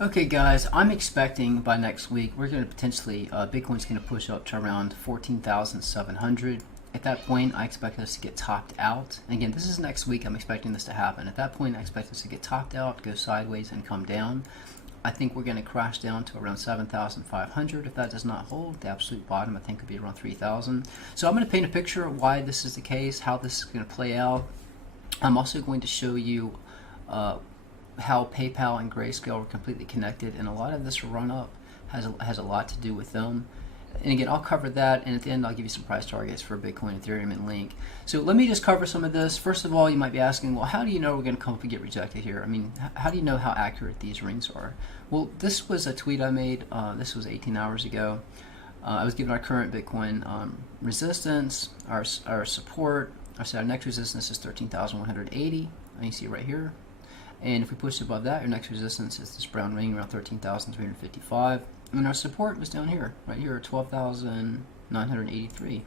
Okay, guys, I'm expecting by next week we're going to potentially Bitcoin's going to push up to around 14,700. At that point, I expect us to get topped out. And again, this is next week. I'm expecting this to happen. At that point, I expect us to get topped out, go sideways, and come down. I think we're going to crash down to around 7,500. If that does not hold, the absolute bottom I think could be around 3,000. So I'm going to paint a picture of why this is the case, how this is going to play out. I'm also going to show you how PayPal and Grayscale are completely connected, and a lot of this run up has a lot to do with them. And again, I'll cover that, and at the end I'll give you some price targets for Bitcoin, Ethereum, and Link. So let me just cover some of this. First of all, you might be asking, well, how do you know we're going to come up and get rejected here? I mean, how do you know how accurate these rings are? Well, this was a tweet I made. This was 18 hours ago. I was given our current Bitcoin resistance, our support. I said our next resistance is 13,180. And you see it right here. And if we push above that, our next resistance is this brown ring around 13,355. And our support was down here, right here at 12,983.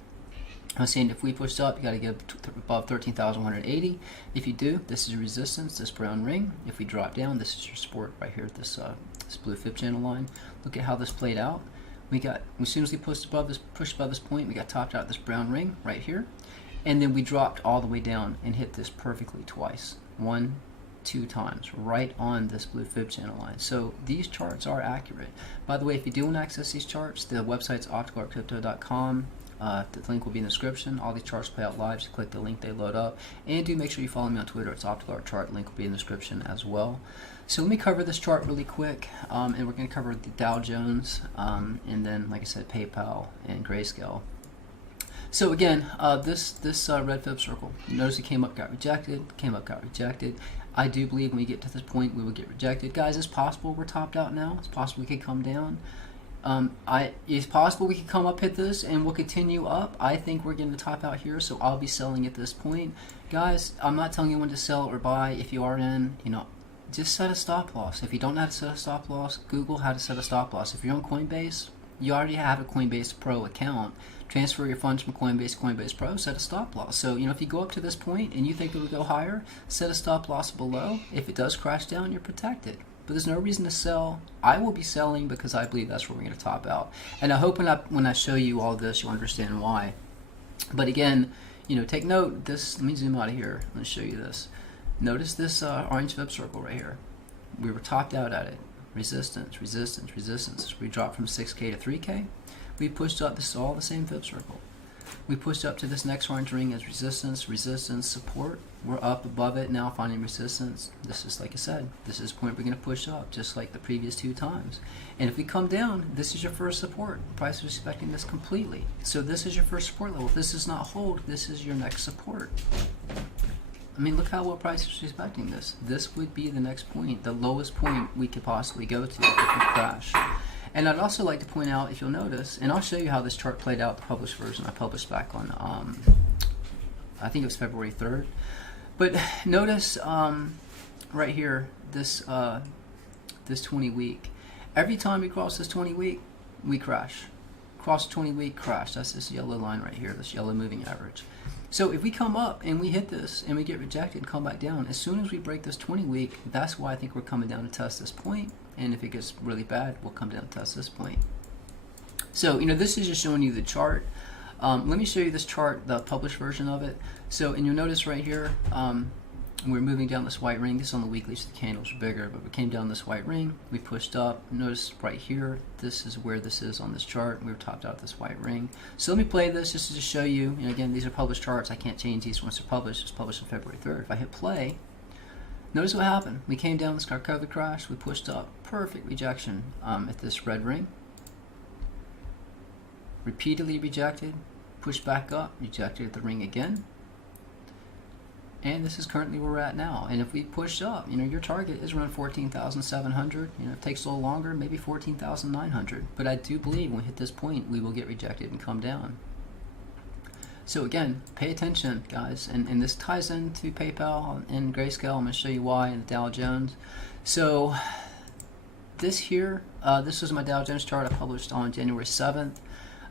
I was saying if we pushed up, you got to get above 13,180. If you do, this is your resistance, this brown ring. If we drop down, this is your support right here at this blue fib channel line. Look at how this played out. We got, as soon as we pushed above this point, we got topped out at this brown ring right here. And then we dropped all the way down and hit this perfectly twice. 1, 2 times right on this blue fib channel line. So these charts are accurate. By the way, if you do want to access these charts, the website's opticalartcrypto.com. The link will be in the description. All these charts play out live. Just click the link, they load up. And do make sure you follow me on Twitter. It's OpticalArtChart. Link will be in the description as well. So let me cover this chart really quick, and we're going to cover the Dow Jones, and then, like I said, PayPal and Grayscale. So again, this red fib circle, you notice it came up, got rejected, came up, got rejected. I do believe when we get to this point, we will get rejected. Guys, it's possible we're topped out now. It's possible we could come down. It's possible we could come up, hit this, and we'll continue up. I think we're getting to top out here, so I'll be selling at this point. Guys, I'm not telling you when to sell or buy. If you are in, just set a stop loss. If you don't know how to set a stop loss, Google how to set a stop loss. If you're on Coinbase, you already have a Coinbase Pro account. Transfer your funds from Coinbase Pro, set a stop loss. So, if you go up to this point and you think it will go higher, set a stop loss below. If it does crash down, you're protected. But there's no reason to sell. I will be selling because I believe that's where we're going to top out. And I hope when I show you all this, you'll understand why. But again, take note. Let me zoom out of here. Let me show you this. Notice this orange fib circle right here. We were topped out at it. Resistance, resistance, resistance. We dropped from 6K to 3K. We pushed up, this is all the same fib circle. We pushed up to this next orange ring as resistance, resistance, support. We're up above it now, finding resistance. This is, like I said, this is the point we're going to push up, just like the previous 2 times. And if we come down, this is your first support. The price is respecting this completely. So this is your first support level. If this does not hold, this is your next support. I mean, look how well price is respecting this. This would be the next point, the lowest point we could possibly go to if we crash. And I'd also like to point out, if you'll notice, and I'll show you how this chart played out, the published version I published back on, I think it was February 3rd. But notice right here, this 20-week. Every time we cross this 20-week, we crash. Cross 20-week, crash. That's this yellow line right here, this yellow moving average. So if we come up and we hit this and we get rejected and come back down, as soon as we break this 20-week, that's why I think we're coming down to test this point. And if it gets really bad, we'll come down and test this point. So, this is just showing you the chart. Let me show you this chart, the published version of it. So, and you'll notice right here, we're moving down this white ring. This is on the weekly, so the candles are bigger, but we came down this white ring. We pushed up. Notice right here, this is where this is on this chart. We were topped out this white ring. So let me play this just to show you. And again, these are published charts. I can't change these once they're published. It's published on February 3rd. If I hit play, notice what happened. We came down, this got COVID crash. We pushed up. Perfect rejection at this red ring. Repeatedly rejected. Pushed back up. Rejected at the ring again. And this is currently where we're at now. And if we push up, your target is around 14,700. It takes a little longer, maybe 14,900. But I do believe when we hit this point, we will get rejected and come down. So again, pay attention, guys. And this ties into PayPal and Grayscale. I'm going to show you why, and the Dow Jones. So this here, this was my Dow Jones chart I published on January 7th.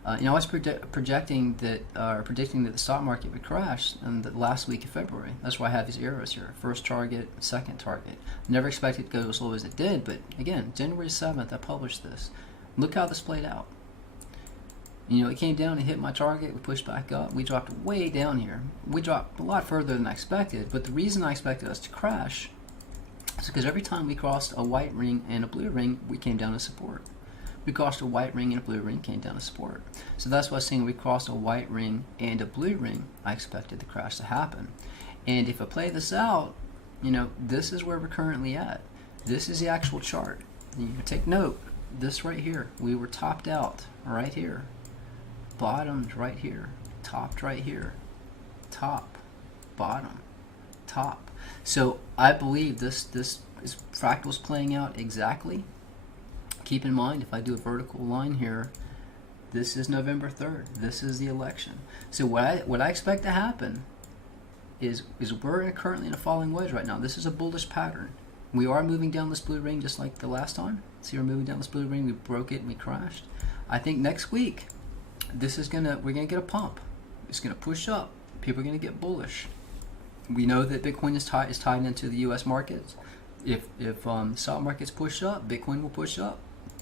I was predicting that the stock market would crash in the last week of February. That's why I have these arrows here: first target, second target. Never expected it to go as low as it did, but again, January 7th, I published this. Look how this played out. It came down and hit my target. We pushed back up. We dropped way down here. We dropped a lot further than I expected. But the reason I expected us to crash is because every time we crossed a white ring and a blue ring, we came down to support. We crossed a white ring and a blue ring, came down to support. So that's why I was saying we crossed a white ring and a blue ring, I expected the crash to happen. And if I play this out, this is where we're currently at. This is the actual chart. And you can take note, this right here, we were topped out right here. Bottomed right here, topped right here, top, bottom, top. So I believe this fractal is playing out exactly. Keep in mind, if I do a vertical line here, this is November 3rd. This is the election. So what I expect to happen is we're currently in a falling wedge right now. This is a bullish pattern. We are moving down this blue ring just like the last time. See, we're moving down this blue ring. We broke it and we crashed. I think next week, we're gonna get a pump. It's gonna push up. People are gonna get bullish. We know that Bitcoin is tied into the U.S. markets. If stock markets push up, Bitcoin will push up.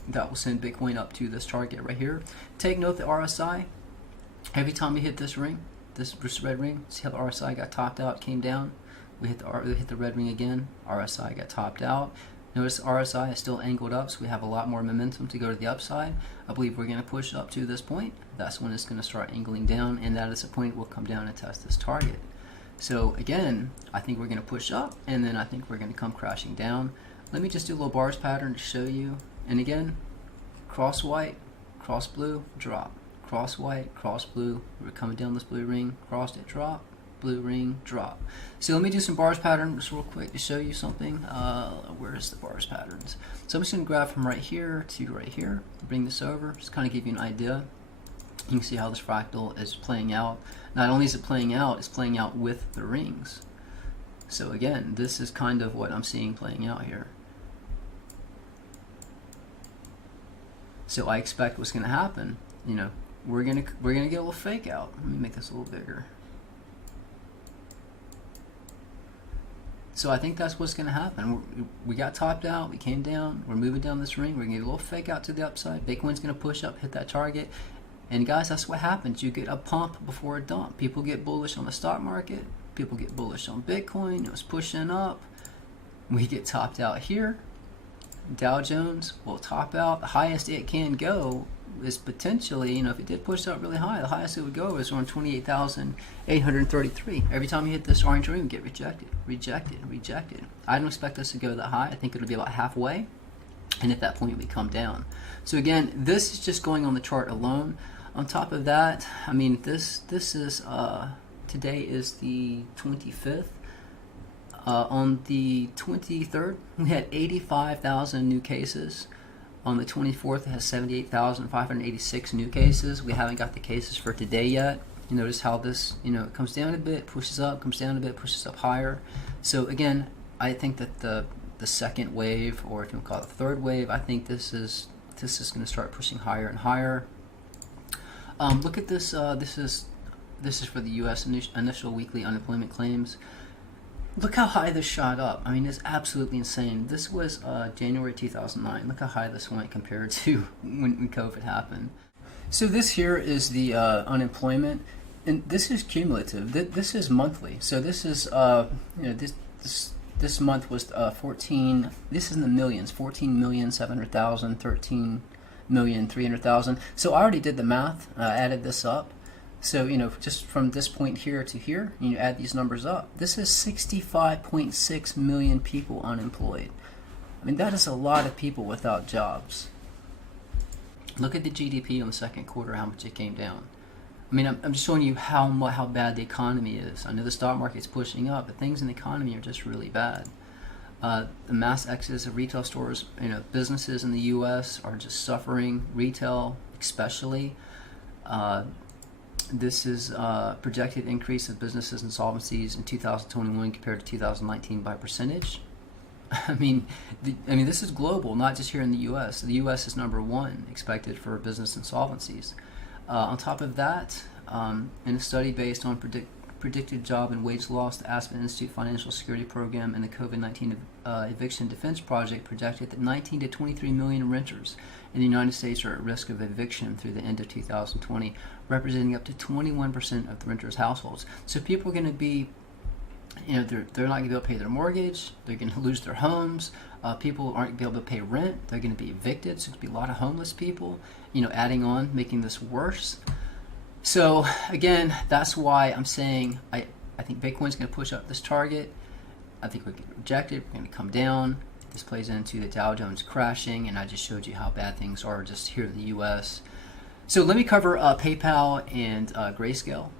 That will send Bitcoin up to this target right here. Take note that RSI. Every time we hit this ring, this red ring, see how the RSI got topped out, came down. We hit the red ring again. RSI got topped out. Notice RSI is still angled up, so we have a lot more momentum to go to the upside. I believe we're going to push up to this point. That's when it's going to start angling down, and that is the point we'll come down and test this target. So again, I think we're going to push up, and then I think we're going to come crashing down. Let me just do a little bars pattern to show you. And again, cross white, cross blue, drop. Cross white, cross blue. We're coming down this blue ring, crossed it, drop. Blue ring, drop. So let me do some bars pattern just real quick to show you something. Where's the bars patterns? So I'm just going to grab from right here to right here, bring this over, just kind of give you an idea. You can see how this fractal is playing out. Not only is it playing out, it's playing out with the rings. So again, this is kind of what I'm seeing playing out here. So I expect what's going to happen. We're gonna get a little fake out. Let me make this a little bigger. So I think that's what's going to happen. We got topped out, we came down, we're moving down this ring, we're going to get a little fake out to the upside. Bitcoin's going to push up, hit that target. And guys, that's what happens. You get a pump before a dump. People get bullish on the stock market. People get bullish on Bitcoin. It was pushing up. We get topped out here. Dow Jones will top out. The highest it can go is potentially, if it did push up really high, the highest it would go is around 28,833. Every time you hit this orange ring, you get rejected, rejected, rejected. I don't expect us to go that high. I think it'll be about halfway, and at that point we come down. So again, this is just going on the chart alone. On top of that, I mean, this is today is the 25th. On the 23rd, we had 85,000 new cases. On the 24th, it has 78,586 new cases. We haven't got the cases for today yet. You notice how this, it comes down a bit, pushes up, comes down a bit, pushes up higher. So again, I think that the second wave, or if you want to call it the third wave, I think this is going to start pushing higher and higher. Look at this. This is for the U.S. initial weekly unemployment claims. Look how high this shot up. I mean, it's absolutely insane. This was January 2009. Look how high this went compared to when COVID happened. So this here is the unemployment, and this is cumulative. This is monthly. So this is this month was 14. This is in the millions. 14,700,000, 13,300,000. So I already did the math. Added this up. So, just from this point here to here, you add these numbers up. This is 65.6 million people unemployed. I mean, that is a lot of people without jobs. Look at the GDP on the second quarter, how much it came down. I mean, I'm just showing you how bad the economy is. I know the stock market's pushing up, but things in the economy are just really bad. The mass exodus of retail stores, businesses in the U.S. are just suffering. Retail, especially. This is projected increase of businesses insolvencies in 2021 compared to 2019 by percentage. I mean, this is global, not just here in the U.S. The U.S. is #1 expected for business insolvencies. On top of that, in a study based on predicted job and wage loss, the Aspen Institute Financial Security Program and the COVID-19 Eviction Defense Project projected that 19 to 23 million renters in the United States are at risk of eviction through the end of 2020, representing up to 21% of the renters' households. So people are going to be, they're not going to be able to pay their mortgage. They're going to lose their homes. People aren't going to be able to pay rent. They're going to be evicted. So there's going to be a lot of homeless people, adding on, making this worse. So again, that's why I'm saying I think Bitcoin's going to push up this target. I think we're going to reject it. We're going to come down. This plays into the Dow Jones crashing, and I just showed you how bad things are just here in the U.S. So let me cover PayPal and Grayscale.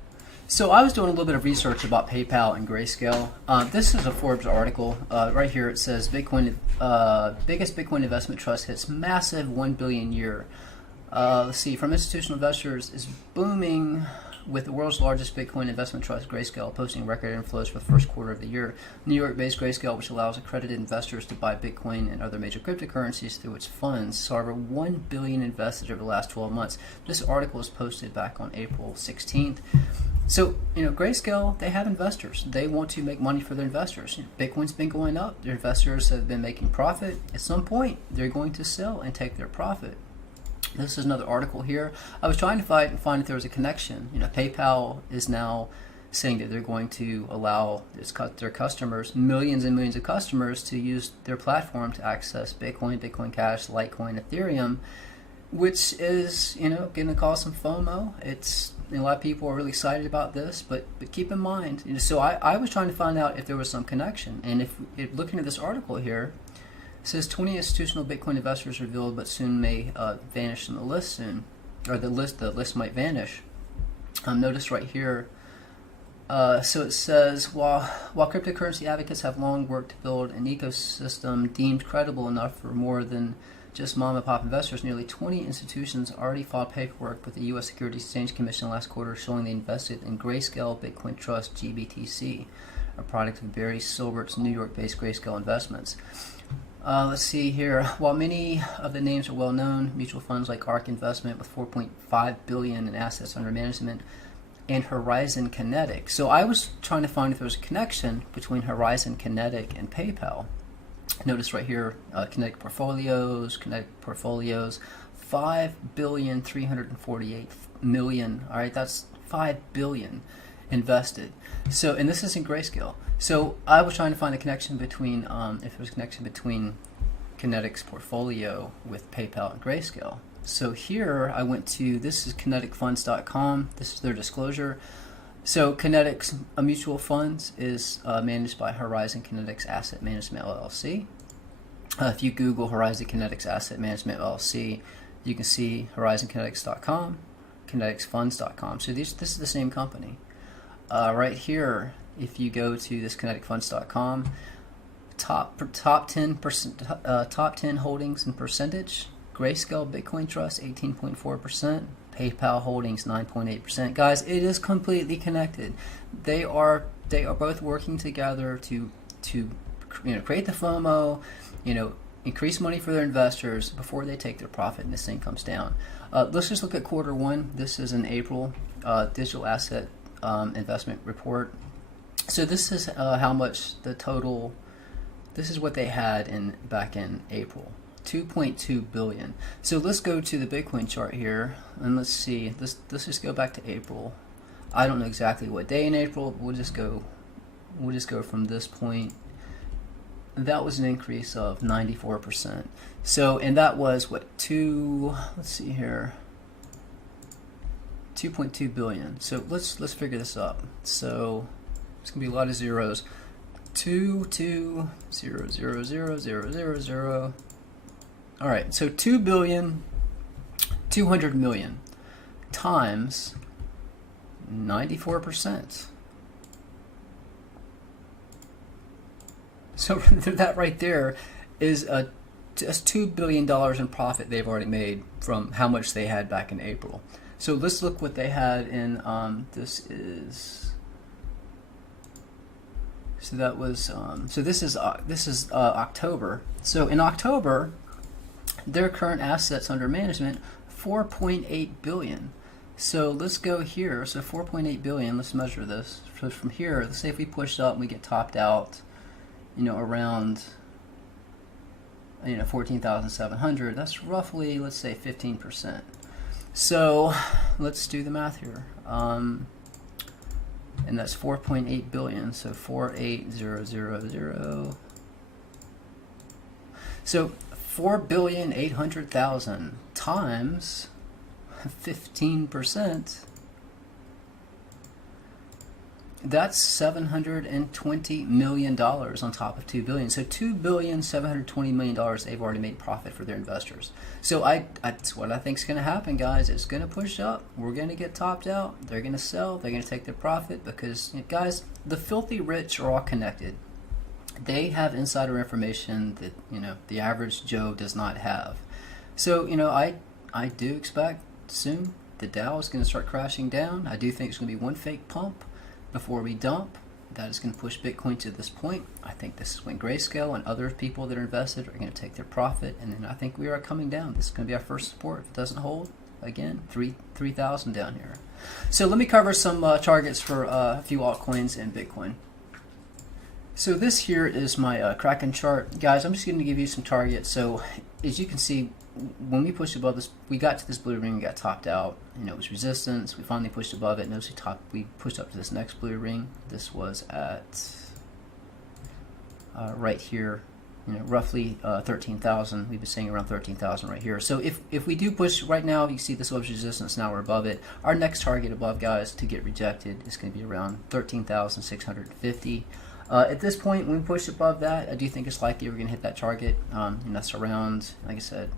So I was doing a little bit of research about PayPal and Grayscale. This is a Forbes article. Right here it says biggest Bitcoin investment trust hits massive $1 billion year. Let's see, from institutional investors is booming, with the world's largest Bitcoin investment trust, Grayscale, posting record inflows for the first quarter of the year. New York-based Grayscale, which allows accredited investors to buy Bitcoin and other major cryptocurrencies through its funds, saw over $1 billion invested over the last 12 months. This article was posted back on April 16th. So, Grayscale, they have investors. They want to make money for their investors. Bitcoin's been going up. Their investors have been making profit. At some point, they're going to sell and take their profit. This is another article here. I was trying to find if there was a connection. PayPal is now saying that they're going to allow their customers, millions and millions of customers, to use their platform to access Bitcoin, Bitcoin Cash, Litecoin, Ethereum, which is, going to cause some FOMO. It's a lot of people are really excited about this, but keep in mind. So I was trying to find out if there was some connection, and if looking at this article here. It says 20 institutional Bitcoin investors revealed, but soon may vanish from the list soon, or the list might vanish. Notice right here. So it says while cryptocurrency advocates have long worked to build an ecosystem deemed credible enough for more than just mom and pop investors, nearly 20 institutions already filed paperwork with the U.S. Securities and Exchange Commission last quarter showing they invested in Grayscale Bitcoin Trust GBTC, a product of Barry Silbert's New York-based Grayscale Investments. Let's see here. While many of the names are well known, mutual funds like ARK Investment with $4.5 billion in assets under management, and Horizon Kinetic. So I was trying to find if there was a connection between Horizon Kinetic and PayPal. Notice right here, Kinetic Portfolios, 5,348,000,000. All right, that's 5 billion invested. So, and this is in Grayscale. So I was trying to find a connection between, if there was a connection between Kinetic's portfolio with PayPal and Grayscale. So here I went to, this is kineticfunds.com. This is their disclosure. So Kinetic's mutual funds is managed by Horizon Kinetics Asset Management LLC. If you Google Horizon Kinetics Asset Management LLC, you can see horizonkinetics.com, kineticsfunds.com. So this is the same company. Right here, if you go to this kineticfunds.com, top 10 holdings in percentage. Grayscale Bitcoin Trust 18.4%, PayPal Holdings 9.8%. Guys, it is completely connected. They are both working together to create the FOMO, increase money for their investors before they take their profit and this thing comes down. Let's just look at quarter one. This is an April digital asset investment report. So this is how much the total. This is what they had back in April. 2.2 billion. So let's go to the Bitcoin chart here and let's see. Let's just go back to April. I don't know exactly what day in April, but we'll just go from this point. That was an increase of 94%. So, and that was what, let's see here, 2.2 billion. So let's figure this up. So it's gonna be a lot of zeros. 2,2,0,0,0,0,0. All right, so 2,200,000,000 times 94%. So that right there is just $2 billion in profit they've already made from how much they had back in April. So let's look what they had in this is October. So in October, their current assets under management 4.8 billion. So let's go here. So 4.8 billion. Let's measure this. So from here, let's say if we push up and we get topped out, around 14,700. That's roughly, let's say, 15%. So let's do the math here. And that's 4.8 billion. So 48000. So 4,800,000 times 15%, that's $720 million on top of $2 billion. So $2,720 million they've already made profit for their investors. So that's what I think is going to happen, guys. It's going to push up. We're going to get topped out. They're going to sell. They're going to take their profit because, guys, the filthy rich are all connected. They have insider information that the average Joe does not have. So I do expect soon the Dow is going to start crashing down. I do think it's going to be one fake pump before we dump. That is going to push Bitcoin to this point. I think this is when Grayscale and other people that are invested are going to take their profit, and then I think we are coming down. This is going to be our first support. If it doesn't hold, again, 3,000 down here. So let me cover some targets for a few altcoins and Bitcoin. So this here is my Kraken chart. Guys, I'm just going to give you some targets. So as you can see, when we pushed above this, we got to this blue ring, we got topped out. It was resistance. We finally pushed above it. Notice we pushed up to this next blue ring. This was at right here, roughly 13,000. We've been saying around 13,000 right here. So if we do push right now, you see this was resistance. Now we're above it. Our next target above, guys, to get rejected is going to be around 13,650. At this point, when we push above that, I do think it's likely we're going to hit that target. And that's around, like I said,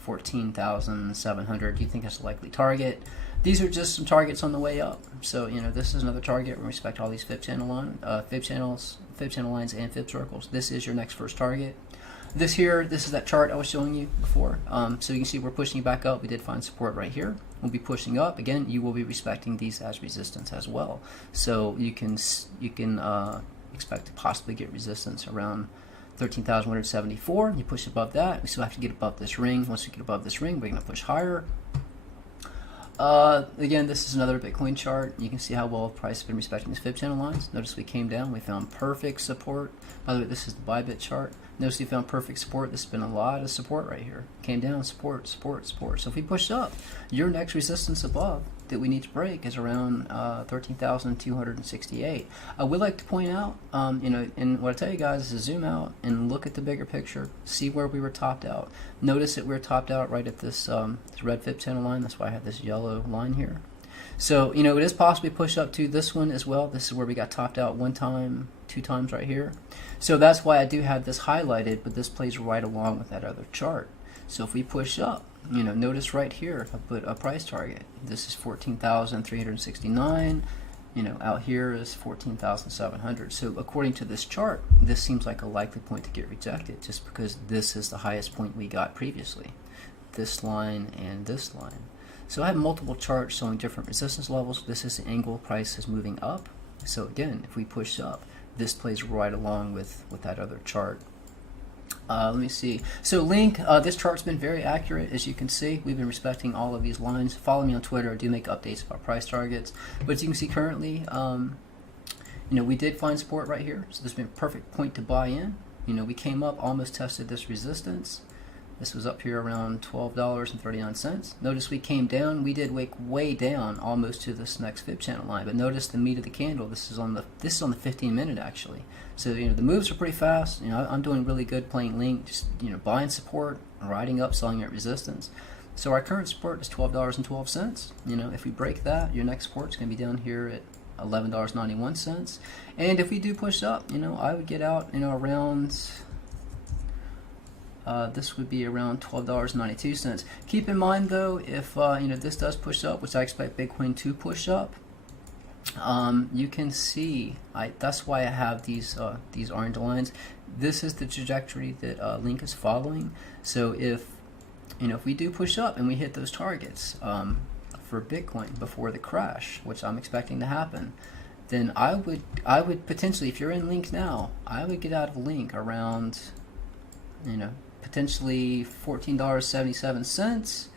14,700. Do you think that's a likely target? These are just some targets on the way up. So this is another target. We respect all these fib channel lines, and fib circles. This is your next first target. This is that chart I was showing you before. So you can see we're pushing back up. We did find support right here. We'll be pushing up again. You will be respecting these as resistance as well. So you can expect to possibly get resistance around 13,174. You push above that. We still have to get above this ring. Once we get above this ring, we're going to push higher. Again, this is another Bitcoin chart. You can see how well price has been respecting these fib channel lines. Notice we came down. We found perfect support. By the way, this is the Bybit chart. Notice we found perfect support. This has been a lot of support right here. Came down, support, support, support. So if we push up, your next resistance above that we need to break is around 13,268. I would like to point out, and what I tell you guys is zoom out and look at the bigger picture. See where we were topped out. Notice that we were topped out right at this red fib channel line. That's why I have this yellow line here. So, it is possible to push up to this one as well. This is where we got topped out one time, two times right here. So that's why I do have this highlighted, but this plays right along with that other chart. So if we push up, notice right here, I put a price target. This is 14,369. Out here is 14,700. So according to this chart, this seems like a likely point to get rejected just because this is the highest point we got previously. This line and this line. So I have multiple charts showing different resistance levels. This is the angle price is moving up. So again, if we push up, this plays right along with that other chart. Let me see. So Link, this chart's been very accurate. As you can see, we've been respecting all of these lines. Follow me on Twitter. I do make updates about price targets. But as you can see currently, we did find support right here. So this has been a perfect point to buy in. We came up, almost tested this resistance. This was up here around $12.39. Notice we came down. We did way down almost to this next fib channel line. But notice the meat of the candle. This is on the 15-minute actually. So the moves are pretty fast. I'm doing really good playing Link, just buying support, riding up, selling at resistance. So our current support is $12.12. If we break that, your next support is going to be down here at $11.91. And if we do push up, I would get out around. This would be around $12.92. Keep in mind though, if this does push up, which I expect Bitcoin to push up, you can see that's why I have these orange lines. This is the trajectory that Link is following. So if we do push up and we hit those targets for Bitcoin before the crash, which I'm expecting to happen, then I would potentially, if you're in Link now, I would get out of Link around potentially $14.77,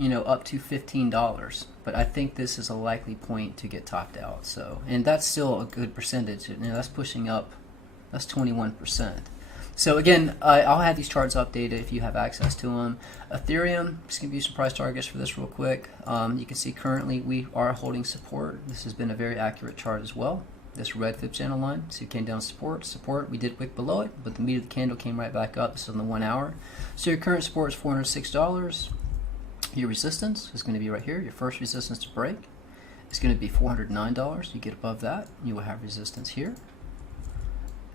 up to $15, but I think this is a likely point to get topped out. So, and that's still a good percentage. That's pushing up. That's 21%. So again, I'll have these charts updated if you have access to them. Ethereum, just give you some price targets for this real quick. You can see currently we are holding support. This has been a very accurate chart as well. This red fib channel line, so it came down support. We did wick below it, but the meat of the candle came right back up. This is on the 1 hour. So your current support is $406. Your resistance is going to be right here. Your first resistance to break is going to be $409. You get above that, you will have resistance here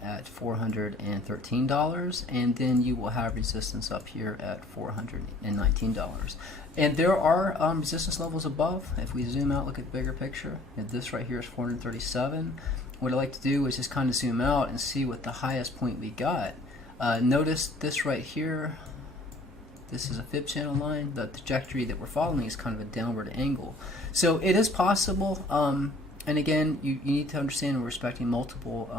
at $413, and then you will have resistance up here at $419. And there are resistance levels above. If we zoom out, look at the bigger picture, and this right here is 437. What I like to do is just kind of zoom out and see what the highest point we got. Notice this right here. This is a fib channel line. The trajectory that we're following is kind of a downward angle. So it is possible, and again, you need to understand we're respecting multiple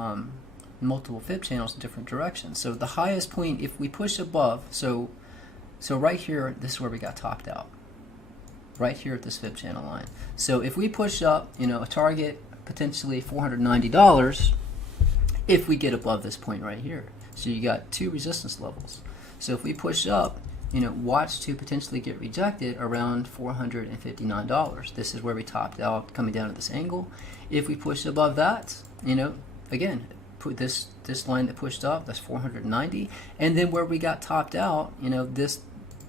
fib channels in different directions. So the highest point, if we push above, so right here, this is where we got topped out. Right here at this fib channel line. So if we push up, a target potentially $490 if we get above this point right here. So you got two resistance levels. So if we push up, watch to potentially get rejected around $459. This is where we topped out coming down at this angle. If we push above that, again, put this line that pushed up, that's 490. And then where we got topped out, this,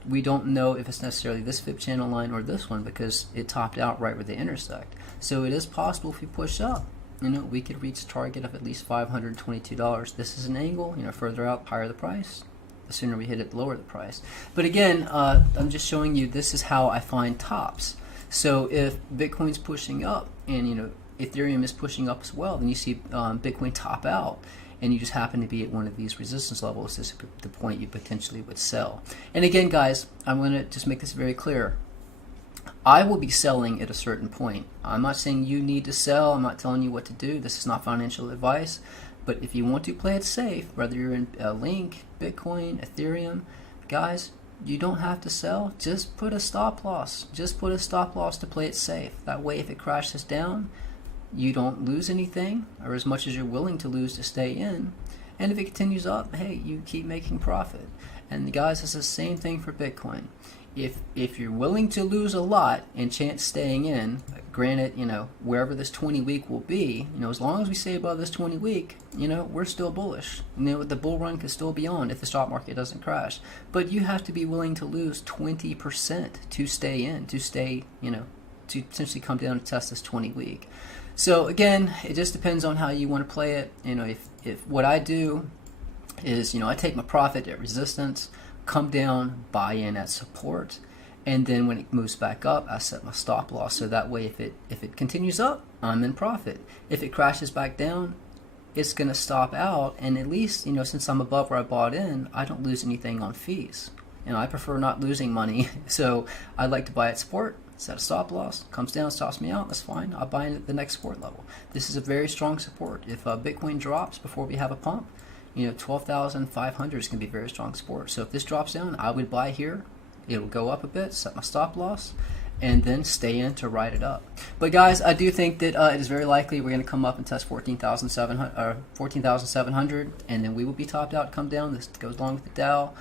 we don't know if it's necessarily this fib channel line or this one because it topped out right where they intersect. So it is possible if we push up, we could reach a target of at least $522. This is an angle, further out, higher the price. The sooner we hit it, the lower the price. But again, I'm just showing you this is how I find tops. So if Bitcoin's pushing up and Ethereum is pushing up as well, then you see Bitcoin top out, and you just happen to be at one of these resistance levels. This is the point you potentially would sell. And again, guys, I'm going to just make this very clear. I will be selling at a certain point. I'm not saying you need to sell. I'm not telling you what to do. This is not financial advice. But if you want to play it safe, whether you're in Link, Bitcoin, Ethereum, guys, you don't have to sell. Just put a stop loss. Just put a stop loss to play it safe. That way, if it crashes down, you don't lose anything, or as much as you're willing to lose to stay in. And if it continues up, hey, you keep making profit. And guys, it's the same thing for Bitcoin. If you're willing to lose a lot and chance staying in, granted, wherever this 20-week will be, as long as we stay above this 20-week, we're still bullish. The bull run could still be on if the stock market doesn't crash. But you have to be willing to lose 20% to stay in, to essentially come down and test this 20-week. So again, it just depends on how you want to play it. If what I do is, I take my profit at resistance, come down, buy in at support, and then when it moves back up, I set my stop loss. So that way, if it continues up, I'm in profit. If it crashes back down, it's going to stop out, and at least, since I'm above where I bought in, I don't lose anything on fees. I prefer not losing money, so I like to buy at support, set a stop loss, comes down, stops me out, that's fine. I'll buy in at the next support level. This is a very strong support. If Bitcoin drops before we have a pump, 12,500 is going to be very strong support. So if this drops down, I would buy here. It'll go up a bit, set my stop loss, and then stay in to ride it up. But guys, I do think that it is very likely we're going to come up and test 14,700, and then we will be topped out, come down. This goes along with the Dow.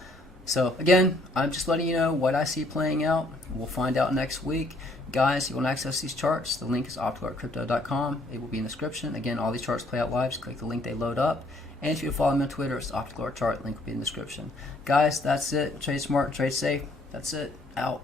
So again, I'm just letting you know what I see playing out. We'll find out next week. Guys, you want to access these charts, the link is opticalcrypto.com. It will be in the description. Again, all these charts play out live. Just click the link, they load up. And if you follow me on Twitter, it's Optical Art Chart. Link will be in the description. Guys, that's it. Trade smart, trade safe. That's it. Out.